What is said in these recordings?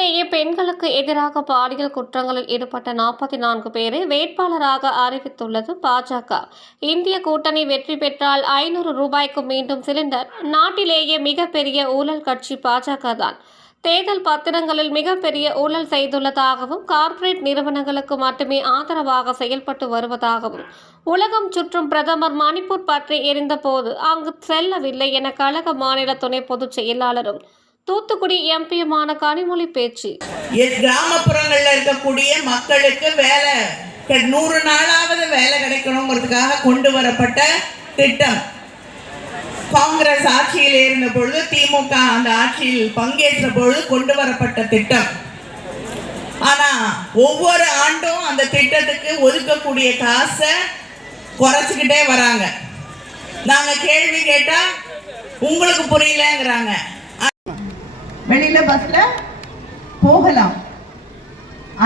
நாட்டிலேயே பெண்களுக்கு எதிராக பாலியல் குற்றங்களில் ஈடுபட்ட நாற்பத்தி நான்கு பேரை வேட்பாளராக அறிவித்துள்ளது பாஜக. இந்திய கூட்டணி வெற்றி பெற்றால் ஐநூறு ரூபாய்க்கு மீண்டும் சிலிண்டர். நாட்டிலேயே மிகப்பெரிய ஊழல் கட்சி பாஜக தான். தேர்தல் பத்திரங்களில் மிகப்பெரிய ஊழல் செய்துள்ளதாகவும் கார்ப்பரேட் நிறுவனங்களுக்கு மட்டுமே ஆதரவாக செயல்பட்டு வருவதாகவும் உலகம் சுற்றும் பிரதமர் மணிப்பூர் பற்றி எரிந்தபோது அங்கு செல்லவில்லை என கழக மாநில துணை பொதுச் செயலாளரும் தூத்துக்குடி எம்பியுமான கனிமொழி பேச்சு. எ- கிராமப்புறங்கள்ல இருக்கக்கூடிய மக்களுக்கு வேலை நூறு நாளாவது வேலை கிடைக்கணுங்கிறதுக்காக கொண்டு வரப்பட்ட திட்டம். காங்கிரஸ் ஆட்சியில் இருந்த பொழுது திமுக அந்த ஆட்சியில் பங்கேற்ற பொழுது கொண்டு வரப்பட்ட திட்டம். ஆனா ஒவ்வொரு ஆண்டும் அந்த திட்டத்துக்கு ஒதுக்கக்கூடிய காசை குறைச்சிக்கிட்டே வராங்க. நாங்க கேள்வி கேட்டா உங்களுக்கு புரியலங்கிறாங்க. வெளியில பஸ்ல போகலாம்.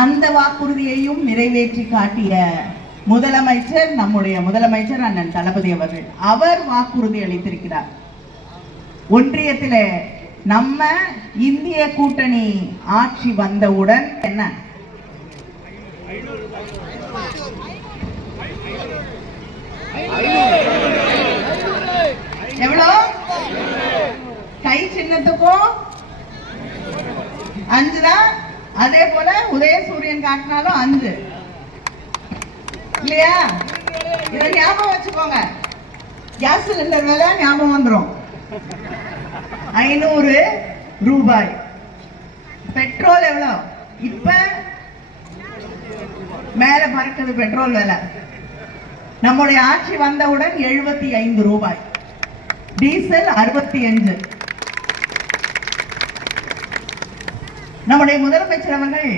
அந்த வாக்குறுதியையும் நிறைவேற்றி காட்டிய முதலமைச்சர் நம்முடைய முதலமைச்சர் அண்ணன் தளபதி அவர்கள். அவர் வாக்குறுதி அளித்திருக்கிறார். ஒன்றியத்தில் நம்ம இந்திய கூட்டணி ஆட்சி வந்தவுடன் என்ன? எவ்வளோ? கை சின்னத்துக்கும் அஞ்சு தான் அதே போல உதய சூரியன் காட்டினாலும் அஞ்சு. இல்லையா? இதை ஞாபகம் வச்சுக்கோங்க. கேஸ் சிலிண்டர் விலை ஞாபகம் வந்துடும் ஐநூறு ரூபாய். பெட்ரோல் எவ்வளோ? இப்ப மேல பறக்குது பெட்ரோல் விலை. நம்முடைய ஆட்சி வந்தவுடன் எழுபத்தி ஐந்து ரூபாய். டீசல் அறுபத்தி அஞ்சு. நம்முடைய முதலமைச்சர் அவர்கள்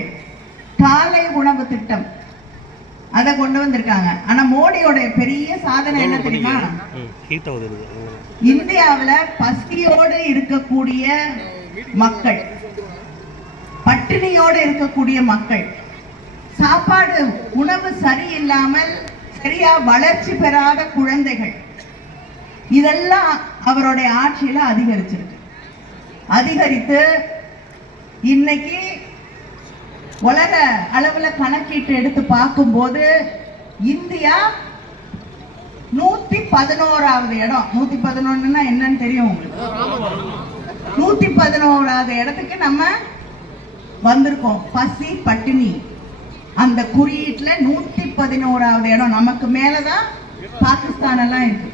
காலை உணவு திட்டம். அதை கொண்டு வந்திருக்காங்க. ஆனா மோடியோட பெரிய சாதனை என்ன தெரியுமா? இந்தியாவுல பசியோடு இருக்கக்கூடிய மக்கள் பட்டினியோடு இருக்கக்கூடிய மக்கள் சாப்பாடு உணவு சரியில்லாமல் சரியா வளர்ச்சி பெறாத குழந்தைகள் இதெல்லாம் அவருடைய ஆட்சியில அதிகரிச்சிருக்கு. அதிகரித்து இன்னைக்கு உலக அளவுல கணக்கீட்டு எடுத்து பார்க்கும்போது இந்தியா நூத்தி பதினோராவது இடம். நூத்தி பதினொன்னுன்னா என்னன்னு தெரியும் உங்களுக்கு? நூத்தி பதினோராவது இடத்துக்கு நம்ம வந்திருக்கோம். பசி பட்டினி. அந்த குறியீட்டுல நூத்தி பதினோராவது இடம். நமக்கு மேலதான் பாகிஸ்தான் எல்லாம் இருக்கு.